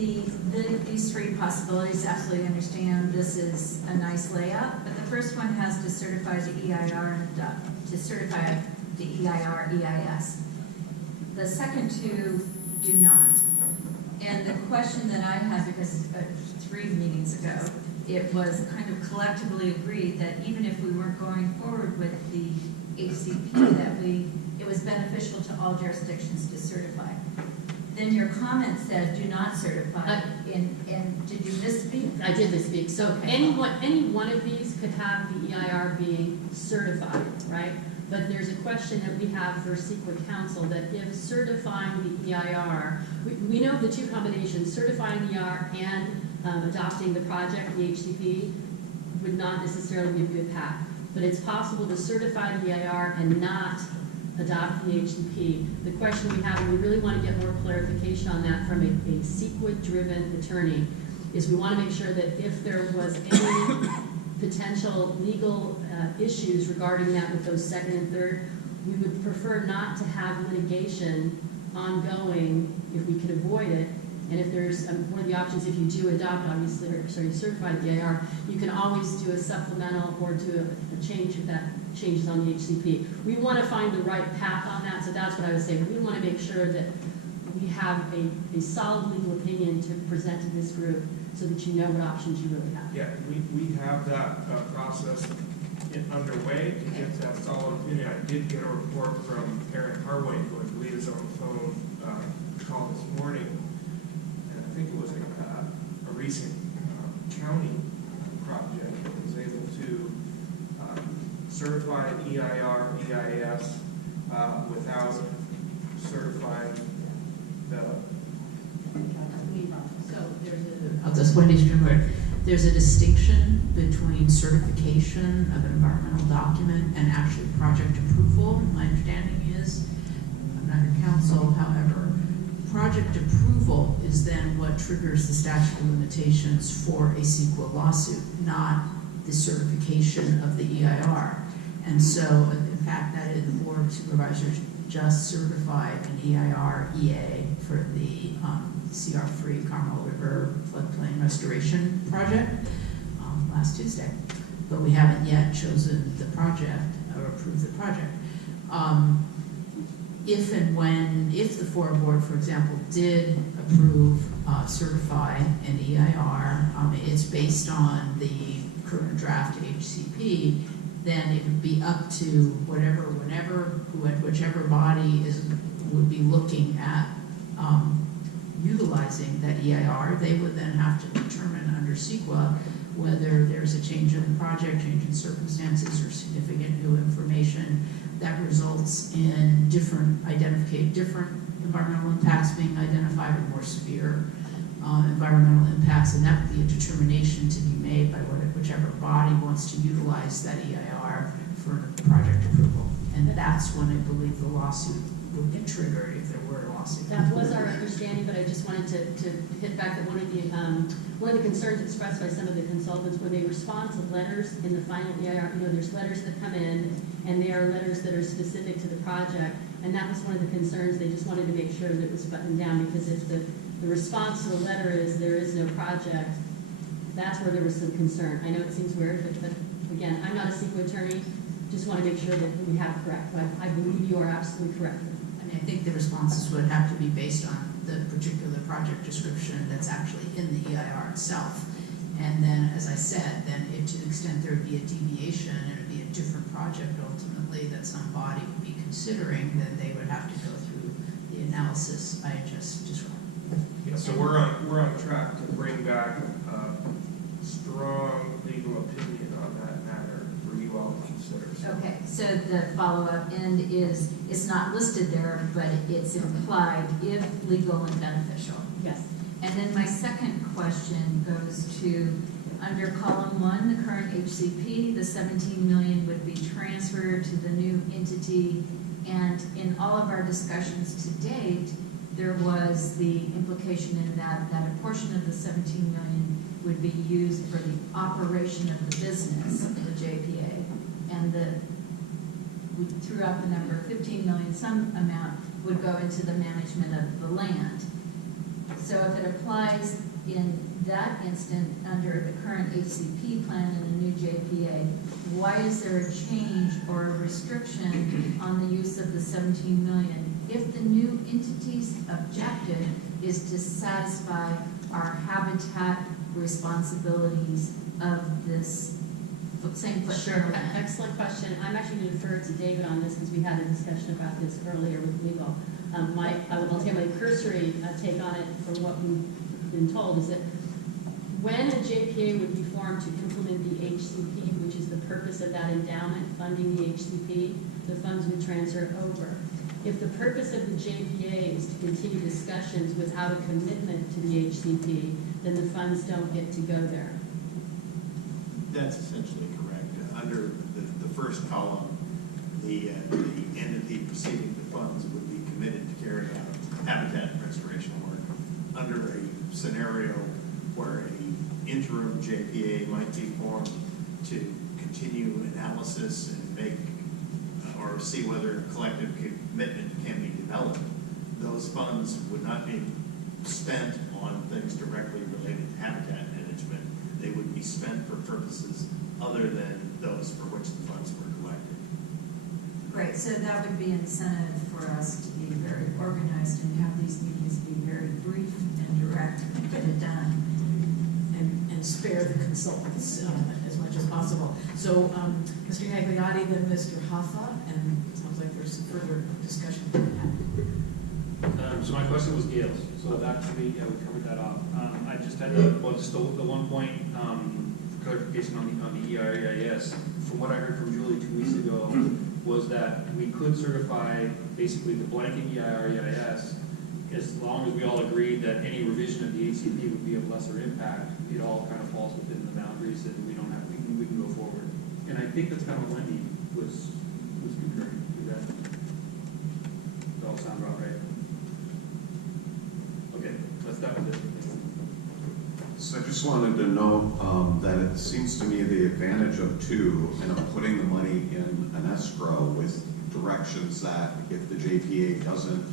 These three possibilities, absolutely understand this is a nice layout, but the first one has to certify the EIR and to certify the EIR EIS. The second two do not. And the question that I had, because 3 meetings ago, it was kind of collectively agreed that even if we weren't going forward with the HCP, that it was beneficial to all jurisdictions to certify. Then your comment said, do not certify, and did you misspeak? I did misspeak. So Okay. any one of these could have the EIR being certified, right? But there's a question that we have for CEQA Council that if certifying the EIR, we know the two combinations, certifying the EIR and adopting the project, the HCP, would not necessarily be a good path. But it's possible to certify the EIR and not adopt the HCP. The question we have, and we really want to get more clarification on that from a CEQA-driven attorney, is we want to make sure that if there was any potential legal issues regarding that with those second and third, we would prefer not to have litigation ongoing if we could avoid it. And if there's one of the options, if you do adopt, obviously, or sorry, certify the EIR, you can always do a supplemental or do a change if that changes on the HCP. We want to find the right path on that, so that's what I was saying. We want to make sure that we have a solid legal opinion to present to this group so that you know what options you really have. Yeah, we have that process underway to get that solid opinion. I did get a report from Aaron Harway, who I believe is on the phone call this morning. And I think it was a recent county project that was able to certify EIR, EIS without certifying the. I'll just point to there's a distinction between certification of an environmental document and actually project approval. My understanding is, I'm not your counsel, however, project approval is then what triggers the statute of limitations for a CEQA lawsuit, not the certification of the EIR. And so, in fact, that is the Board of Supervisors just certified an EIR EA for the CR3 Carmel River Floodplain Restoration Project last Tuesday. But we haven't yet chosen the project or approved the project. If the FORA board, for example, did approve, certify an EIR, it's based on the current draft HCP, then it would be up to whichever body would be looking at utilizing that EIR. They would then have to determine under CEQA whether there's a change in the project, change in circumstances, or significant new information that results in different environmental impacts being identified, or more severe environmental impacts, and that would be a determination to be made by whichever body wants to utilize that EIR for project approval. And that's when I believe the lawsuit would be triggered, if there were a lawsuit. That was our understanding, but I just wanted to hit back that one of the concerns expressed by some of the consultants when they respond to letters in the final EIR, there's letters that come in, and they are letters that are specific to the project, and that was one of the concerns. They just wanted to make sure that it was buttoned down, because if the response to the letter is there is no project, that's where there was some concern. I know it seems weird, but again, I'm not a CEQA attorney. Just want to make sure that we have correct, but I believe you are absolutely correct. I think the responses would have to be based on the particular project description that's actually in the EIR itself. And then, as I said, to the extent there would be a deviation and it would be a different project ultimately that some body would be considering, then they would have to go through the analysis I just described. Yeah, so we're on track to bring back a strong legal opinion on that matter for you all to consider. So. Okay, so the follow-up end is, it's not listed there, but it's implied if legal and beneficial. Yes. And then my second question goes to, under column 1, the current HCP, the 17 million would be transferred to the new entity, and in all of our discussions to date, there was the implication in that a portion of the 17 million would be used for the operation of the business, the JPA, and we threw out the number 15 million, some amount would go into the management of the land. So if it applies in that instant under the current HCP plan and the new JPA, why is there a change or a restriction on the use of the 17 million? If the new entity's objective is to satisfy our habitat responsibilities of this same footprint. Sure, excellent question. I'm actually going to defer to David on this because we had a discussion about this earlier with legal. I'll say my cursory take on it from what we've been told is that when a JPA would be formed to implement the HCP, which is the purpose of that endowment funding the HCP, the funds would transfer over. If the purpose of the JPA is to continue discussions without a commitment to the HCP, then the funds don't get to go there. That's essentially correct. Under the first column, the entity receiving the funds would be committed to carry out habitat restoration work. Under a scenario where an interim JPA might be formed to continue analysis and make or see whether a collective commitment can be developed, those funds would not be spent on things directly related to habitat management. They would be spent for purposes other than those for which the funds were collected. Right, so that would be incentive for us to be very organized and have these meetings be very brief and direct and get it done. And spare the consultants as much as possible. So, Mr. Gagliotti, then Mr. Hoffa, and it sounds like there's some further discussion on that. So my question was Gail's, so that to me, yeah, we covered that off. I just had, just the one point, clarification on the EIS. From what I heard from Julie 2 weeks ago, was that we could certify basically the blanket EIS as long as we all agreed that any revision of the HCP would be of lesser impact. It all kind of falls within the boundaries that we don't have, we can go forward. And I think that's kind of what Wendy was concurring to that. That all sound about right? Okay, that was it. So I just wanted to note that it seems to me the advantage of putting the money in an escrow with directions that if the JPA doesn't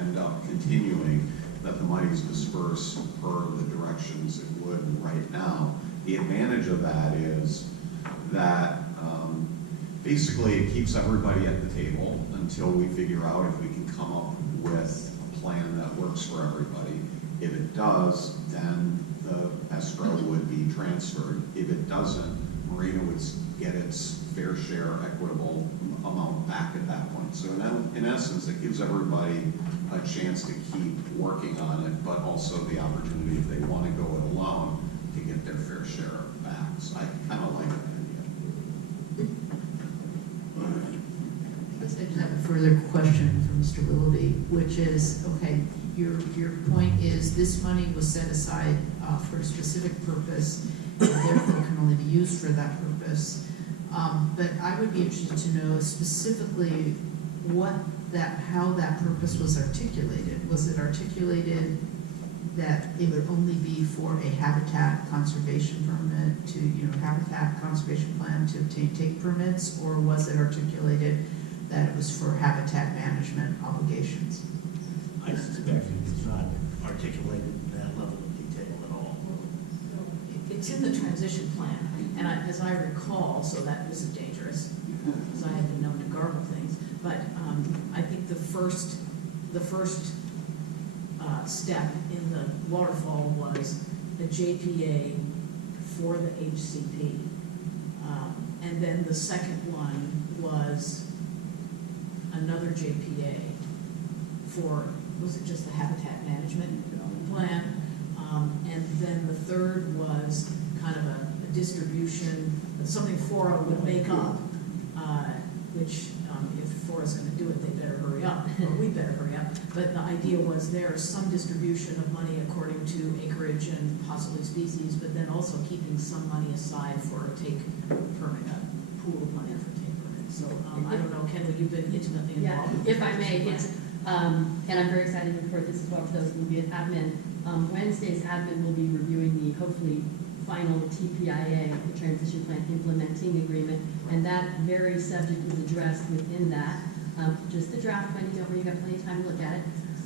end up continuing, that the money is dispersed per the directions it would right now. The advantage of that is that basically it keeps everybody at the table until we figure out if we can come up with a plan that works for everybody. If it does, then the escrow would be transferred. If it doesn't, Marina would get its fair share equitable amount back at that point. So in essence, it gives everybody a chance to keep working on it, but also the opportunity, if they want to go it alone, to get their fair share back. So I kind of like that idea. I just have a further question for Mr. Willoughby, which is, okay, your point is this money was set aside for a specific purpose and therefore can only be used for that purpose. But I would be interested to know specifically how that purpose was articulated. Was it articulated that it would only be for a habitat conservation permit habitat conservation plan to take permits, or was it articulated that it was for habitat management obligations? I suspect it's not articulated in that level of detail at all. It's in the transition plan, and as I recall, so that isn't dangerous, because I have been known to garble things, but I think the first step in the waterfall was the JPA for the HCP. And then the second one was another JPA for, was it just the habitat management plan? And then the third was kind of a distribution, something FORA would make up, which if FORA's going to do it, they better hurry up, or we better hurry up. But the idea was there's some distribution of money according to acreage and possibly species, but then also keeping some money aside for a take permit, a pool of money for take permit. So I don't know, Ken, you've been intimately involved with If I may, it's, and I'm very excited to report this as well for those who will be at admin. Wednesday's admin will be reviewing the hopefully final TPIA, the Transition Plan Implementing Agreement, and that very subject was addressed within that. Just the draft, Wendy, don't worry, you got plenty of time to look at it.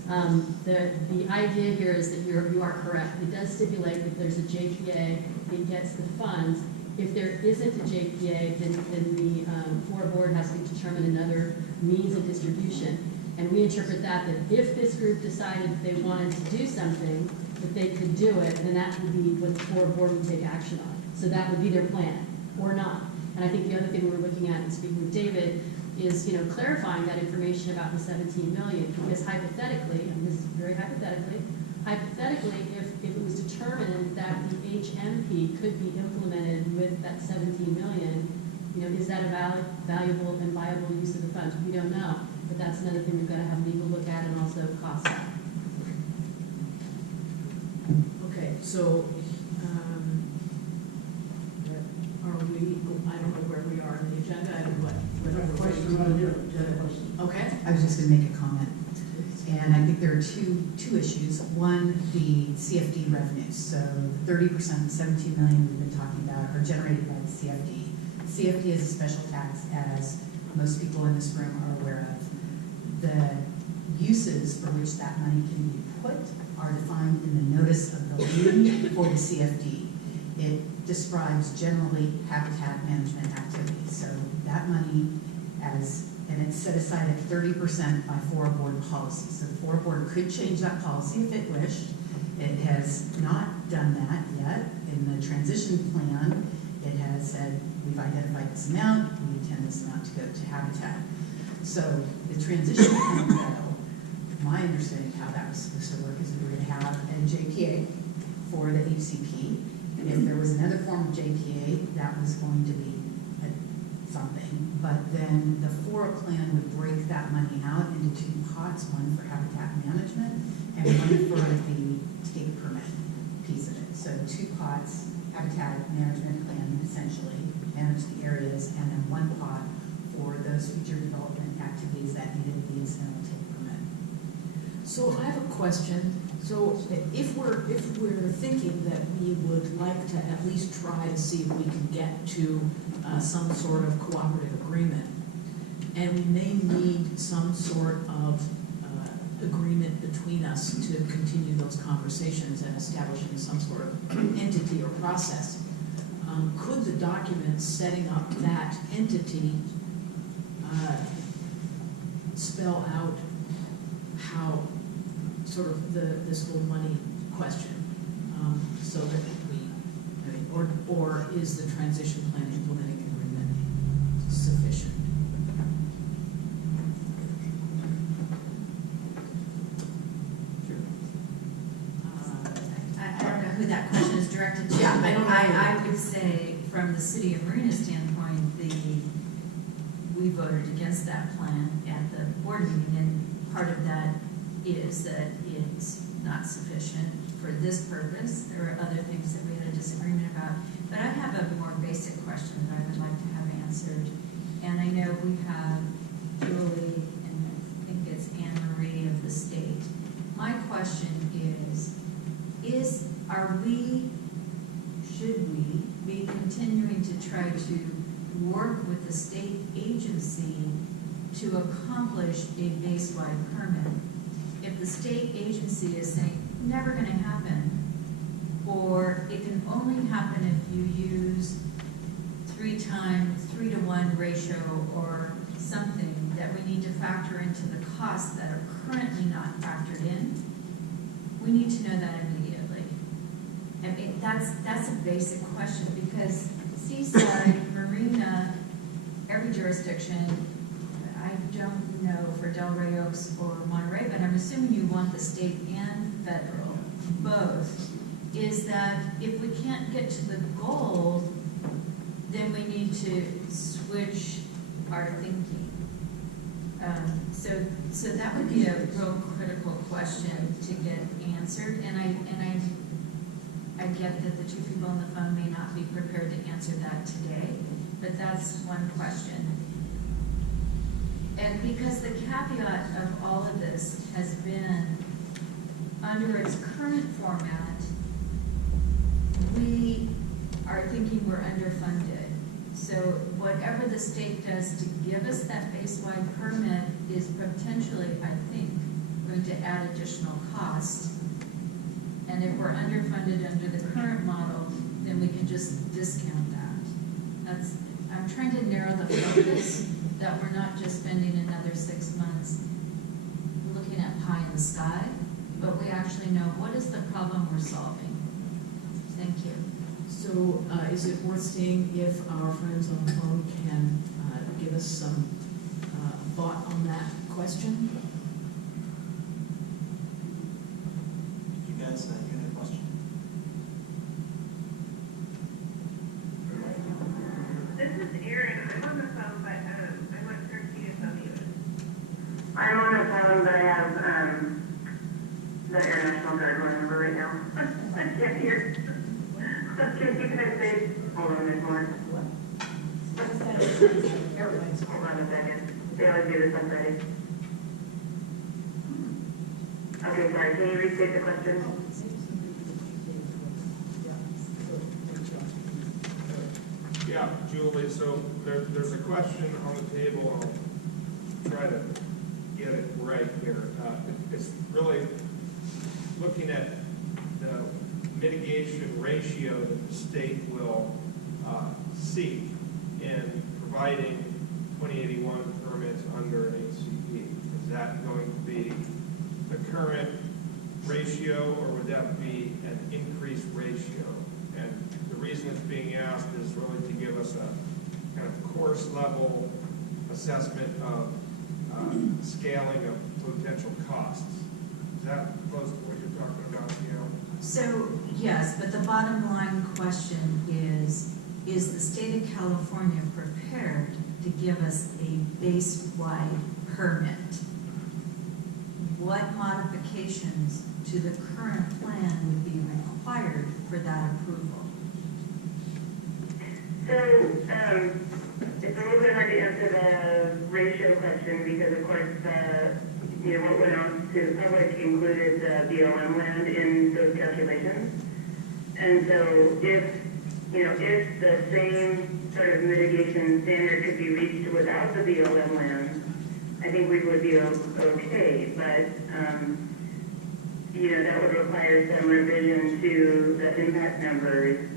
The idea here is that you are correct. It does stipulate that there's a JPA, it gets the funds. If there isn't a JPA, then the FORA board has to determine another means of distribution. And we interpret that if this group decided they wanted to do something, that they could do it, and that would be what the FORA board would take action on. So that would be their plan, or not. And I think the other thing we're looking at and speaking with David is, clarifying that information about the 17 million, because hypothetically, and this is very hypothetically, if it was determined that the HMP could be implemented with that 17 million, is that a valuable and viable use of the funds? We don't know, but that's another thing we've got to have legal look at and also cost out. Okay, so, are we, I don't know where we are in the agenda, and Question right here. Okay. I was just gonna make a comment, and I think there are two issues. One, the CFD revenues. So the 30%, 17 million we've been talking about are generated by the CFD. CFD is a special tax, as most people in this room are aware of. The uses for which that money can be put are defined in the notice of the lien for the CFD. It describes generally habitat management activities. So that money and it's set aside at 30% by FORA board policy. So the FORA board could change that policy if it wished. It has not done that yet. In the transition plan, it has said, we've identified this amount, we intend this amount to go to habitat. So the transition plan, though, my understanding of how that was supposed to work is we were going to have a JPA for the HCP. And if there was another form of JPA, that was going to be something. But then the FORA plan would break that money out into two pots, one for habitat management and one for the take permit piece of it. So two pots, habitat management plan, essentially, manage the areas, and then one pot for those future development activities that needed the incidental take permit. So I have a question. So if we're thinking that we would like to at least try to see if we can get to some sort of cooperative agreement, and we may need some sort of agreement between us to continue those conversations and establishing some sort of entity or process, could the document setting up that entity spell out how sort of this whole money question, so that or is the transition plan implementing agreement sufficient? I don't know who that question is directed to. Yeah, I don't know. I would say, from the City of Marina standpoint, we voted against that plan at the board meeting, and part of that is that it's not sufficient for this purpose. There are other things that we had a disagreement about. But I have a more basic question that I would like to have answered. And I know we have Julie, and I think it's Anne Marie of the state. My question should we be continuing to try to work with the state agency to accomplish a base-wide permit? If the state agency is saying, never going to happen, or it can only happen if you use 3 to 1 ratio or something that we need to factor into the costs that are currently not factored in, we need to know that immediately. I mean, that's a basic question, because seaside, marina, every jurisdiction, I don't know for Delray Oaks or Monterey, but I'm assuming you want the state and federal, both, is that if we can't get to the goal, then we need to switch our thinking. So that would be a real critical question to get answered, and I get that the 2 people on the phone may not be prepared to answer that today, but that's one question. And because the caveat of all of this has been, under its current format, we are thinking we're underfunded. So whatever the state does to give us that base-wide permit is potentially, I think, going to add additional cost. And if we're underfunded under the current model, then we can just discount that. I'm trying to narrow the focus, that we're not just spending another 6 months looking at pie in the sky, but we actually know what is the problem we're solving. Thank you. So is it worth seeing if our friends on the phone can give us some thought on that question? You guys, you had a question? This is Erin. I'm on the phone, but I'm not sure if you can tell me. I'm on the phone, but I have the International Guard phone number right now. I can't hear. Can you guys say, hold on, there's more. Hold on a second. They always do this on Friday. Okay, sorry. Can you restate the question? Yeah, Julie, so there's a question on the table, I'll try to get it right here. It's really looking at the mitigation ratio that the state will seek in providing 2081 permits under an ACP. Is that going to be the current ratio, or would that be an increased ratio? And the reason it's being asked is really to give us a kind of course level assessment of scaling of potential costs. Is that close to what you're talking about, Gail? So, yes, but the bottom line question is the state of California prepared to give us a base-wide permit? What modifications to the current plan would be required for that approval? So, it's a little bit hard to answer the ratio question because, of course, what went out to the public included the BLM land in those calculations. And so if the same sort of mitigation standard could be reached without the BLM land, I think we would be okay. But, that would require some revision to the impact numbers,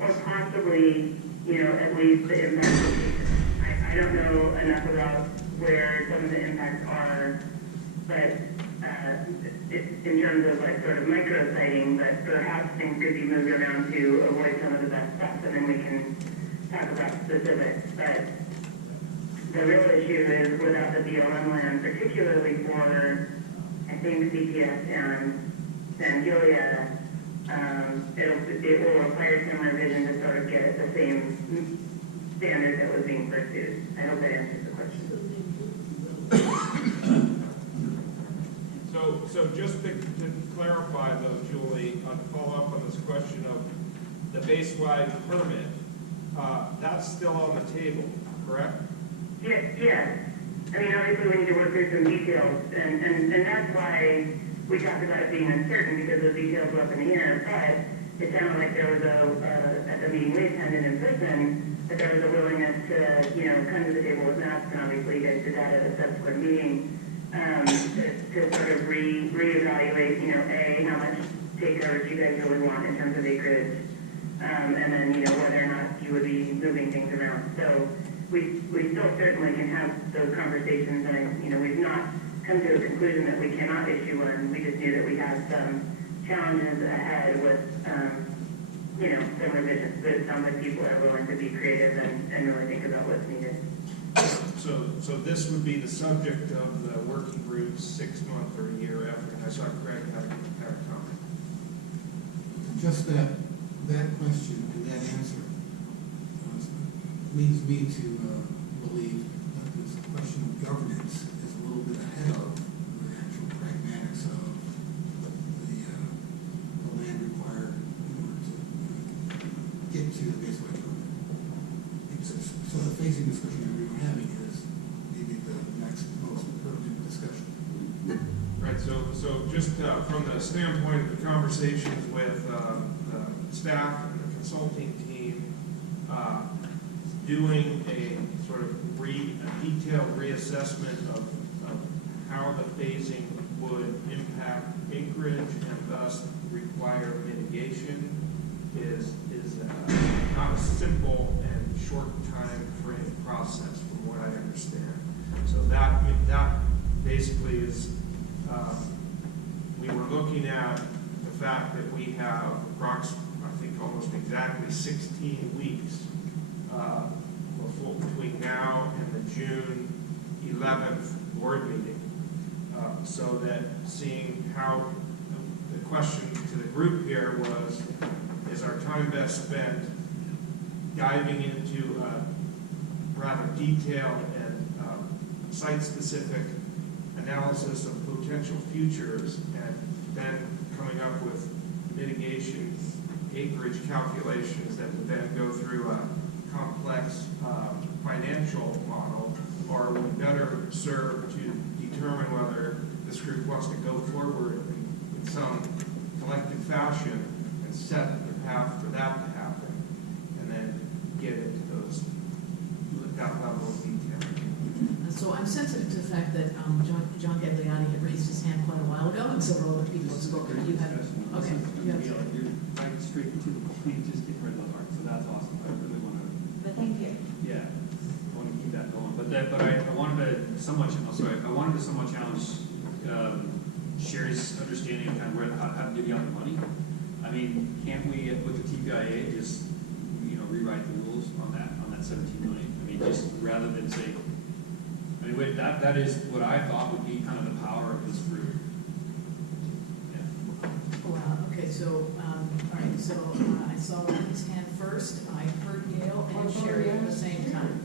or possibly, at least the impact. I don't know enough about where some of the impacts are, but in terms of sort of micro siting, but perhaps things could be moved around to avoid some of the best stuff, and then we can talk about specifics. But the real issue is without the BLM land, particularly for, I think, CPS and San Gilead, it will require some revision to sort of get at the same standard that was being pursued. I hope that answers the question. So just to clarify though, Julie, to follow up on this question of the base-wide permit, that's still on the table, correct? Yes. I mean, obviously we need to work through some details, and that's why we talked about it being uncertain, because the details were up in the air, but it sounded like there was at the meeting we attended in person, that there was a willingness to, come to the table with maps, and obviously you guys did that at a subsequent meeting, to sort of reevaluate, how much take coverage you guys really want in terms of acreage, and then, whether or not you would be moving things around. So we still certainly can have those conversations, and, we've not come to a conclusion that we cannot issue one. We just knew that we had some challenges ahead with, some revisions. But it sounds like people are willing to be creative and really think about what's needed. So this would be the subject of the working group's 6 month or a year effort. I saw Craig had a comment. Just that question and that answer leads me to believe that this question of governance is a little bit ahead of the actual pragmatics of the land required in order to get to the baseline permit. So the phasing discussion that we were having is maybe the next most pertinent discussion. Right, so just from the standpoint of the conversations with the staff and the consulting team, doing a sort of a detailed reassessment of how the phasing would impact acreage and thus require mitigation is not a simple and short time frame process from what I understand. So that basically is, we were looking at the fact that we have I think almost exactly 16 weeks between now and the June 11th board meeting. So that seeing how, the question to the group here was, is our time best spent diving into a rather detailed and site-specific analysis of potential futures and then coming up with mitigation acreage calculations that would then go through a complex financial model, or are we better served to determine whether this group wants to go forward in some collective fashion and set the path for that to happen, and then get into that level of detail. So I'm sensitive to the fact that John Gagliani had raised his hand quite a while ago, and several other people have spoken. You have, okay. You have, You're right straight to the point, just get rid of the heart, so that's awesome. I really want to, But thank you. yeah, I want to keep that going. But I wanted to somewhat, I wanted to somewhat challenge Sherry's understanding of kind of how to divvy out the money. I mean, can't we, with the TPIA, just, rewrite the rules on that 17 million? I mean, just rather than say, that is what I thought would be kind of the power of this group. Yeah. wow, okay, so, all right, so I saw his hand first. I heard Gail and Sherry at the same time.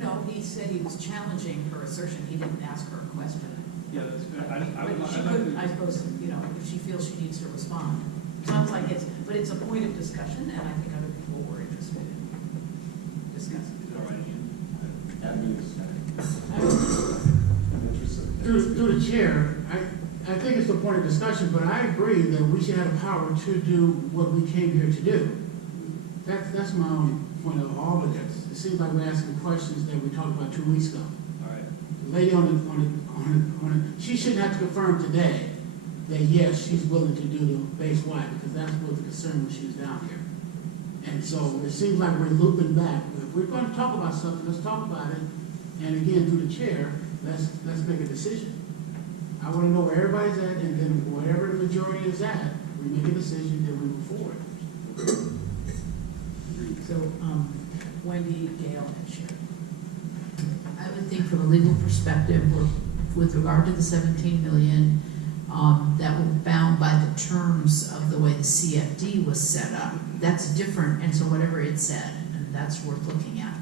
No, he said he was challenging her assertion. He didn't ask her a question. Yeah, I would But she like could, to. I suppose, if she feels she needs to respond. Sounds like it's a point of discussion, and I think other people were interested in discussing. Is that all right, Ian? Through the chair, I think it's a point of discussion, but I agree that we should have the power to do what we came here to do. That's my only point of all of this. It seems like we're asking questions that we talked about 2 weeks ago. All right. The lady on it, she shouldn't have to confirm today that yes, she's willing to do the base wide, because that's what the concern when she was down here. And so it seems like we're looping back. If we're going to talk about something, let's talk about it. And again, through the chair, let's make a decision. I want to know where everybody's at, and then wherever the majority is at, we make a decision, then we move forward. So, Wendy, Gail, and Sherry. I would think from a legal perspective, with regard to the 17 million, that we're bound by the terms of the way the CFD was set up. That's different, and so whatever it said, and that's worth looking at.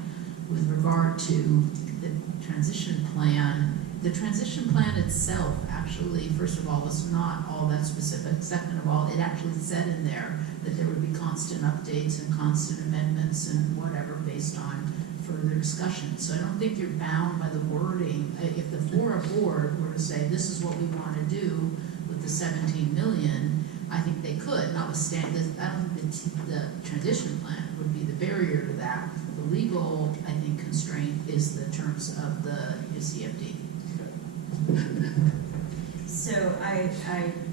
With regard to the transition plan itself, actually, first of all, was not all that specific. Second of all, it actually said in there that there would be constant updates and constant amendments and whatever based on further discussion. So I don't think you're bound by the wording. If the FORA board were to say, this is what we want to do with the 17 million, I think they could, notwithstanding, I don't think the transition plan would be the barrier to that. The legal, I think, constraint is the terms of the CFD. So I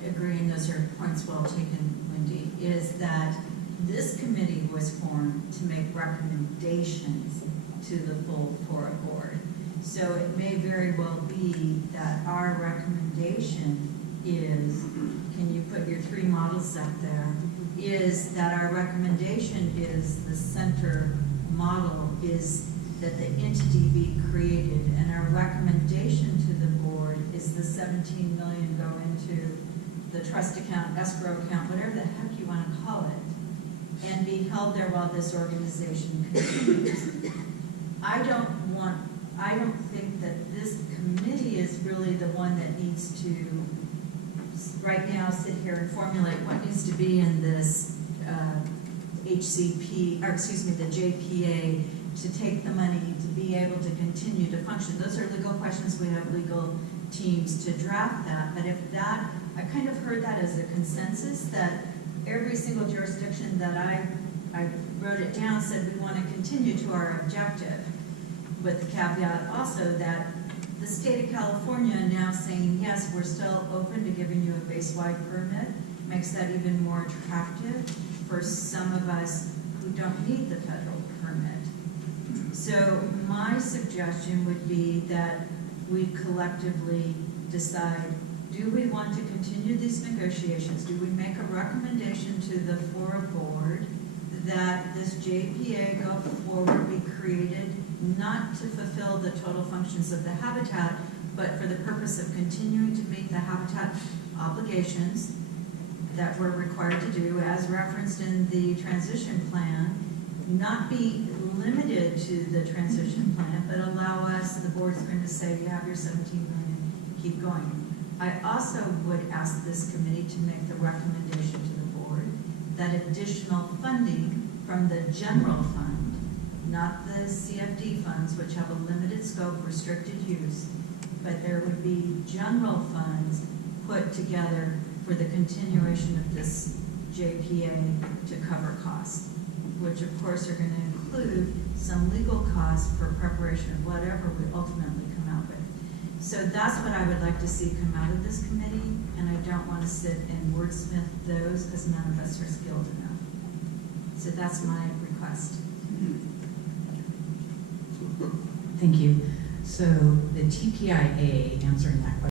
agree, and those are points well taken, Wendy, is that this committee was formed to make recommendations to the full FORA board. So it may very well be that our recommendation is, can you put your 3 models up there, is that our recommendation is the center model is that the entity be created, and our recommendation to the board is the 17 million go into the trust account, escrow account, whatever the heck you want to call it, and be held there while this organization continues. I don't think that this committee is really the one that needs to right now sit here and formulate what needs to be in this HCP, or excuse me, the JPA, to take the money to be able to continue to function. Those are legal questions. We have legal teams to draft that. But if that, I kind of heard that as a consensus that every single jurisdiction that I wrote it down said we want to continue to our objective, with the caveat also that the state of California now saying, yes, we're still open to giving you a base-wide permit, makes that even more attractive for some of us who don't need the federal permit. So my suggestion would be that we collectively decide, do we want to continue these negotiations? Do we make a recommendation to the FORA board that this JPA go forward be created not to fulfill the total functions of the habitat, but for the purpose of continuing to meet the habitat obligations that we're required to do as referenced in the transition plan, not be limited to the transition plan, but allow us, the board's going to say, you have your 17 million, keep going. I also would ask this committee to make the recommendation to the board that additional funding from the general fund, not the CFD funds, which have a limited scope, restricted use, but there would be general funds put together for the continuation of this JPA to cover costs, which of course are going to include some legal costs for preparation of whatever we ultimately come out with. So that's what I would like to see come out of this committee, and I don't want to sit and wordsmith those because none of us are skilled enough. So that's my request. Thank you. So the TPIA, answering that question.